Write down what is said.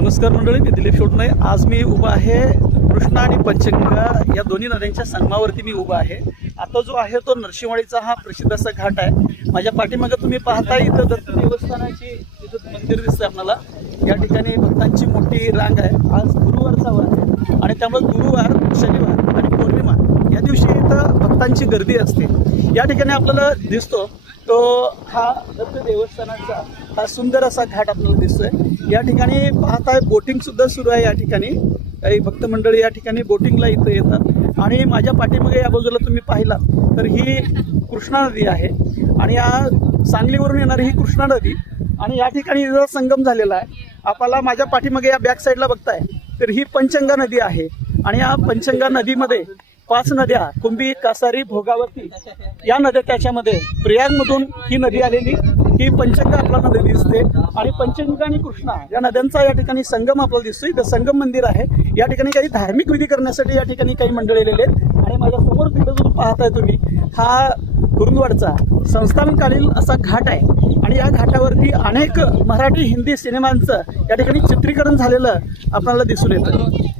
नमस्कार मंडळी, मी दिलीप शोटणे. आज मी उभा आहे कृष्णा आणि पंचगंगा या दोन्ही नद्यांच्या संगमावरती मी उभा आहे. आता जो आहे तो नरसिंहवाडीचा हा प्रसिद्ध असा घाट आहे. माझ्या पाठीमागे तुम्ही पाहता इथं दत्त देवस्थानाची इथं मंदिर दिसतंय आपल्याला. या ठिकाणी भक्तांची मोठी रांग आहे. आज गुरुवारचा वार आहे आणि त्यामुळे गुरुवार, शनिवार आणि पौर्णिमा या दिवशी इथं भक्तांची गर्दी असते. या ठिकाणी आपल्याला दिसतो तो हा दत्त देवस्थानाचा हा सुंदर असा घाट आपल्याला दिसतोय. या ठिकाणी पाहताय बोटिंग सुद्धा सुरू आहे. या ठिकाणी काही भक्त मंडळी या ठिकाणी बोटिंगला इथं येतात आणि माझ्या पाठीमागे या बाजूला तुम्ही पाहिला तर ही कृष्णा नदी आहे आणि या सांगलीवरून येणारी ही कृष्णा नदी आणि या ठिकाणी जो संगम झालेला आहे. आपल्याला माझ्या पाठीमागे या बॅक साईडला बघताय तर ही पंचगंगा नदी आहे आणि या पंचगंगा नदीमध्ये 5 नद्या कुंभी, कासारी, भोगावती या नद्या त्याच्यामध्ये प्रयागमधून ही नदी आलेली ही पंचगंगा आपल्याला नदी दिसते आणि पंचगंगा आणि कृष्णा या नद्यांचा या ठिकाणी संगम आपल्याला दिसतो. इथं संगम मंदिर आहे. या ठिकाणी काही धार्मिक विधी करण्यासाठी या ठिकाणी काही मंडळी आलेले आहेत आणि माझ्या समोर तिथं जो पाहताय तुम्ही हा कुरुंदवाडचा संस्थानकालीन असा घाट आहे आणि या घाटावरती अनेक मराठी, हिंदी सिनेमांचं या ठिकाणी चित्रीकरण झालेलं आपल्याला दिसून येतं.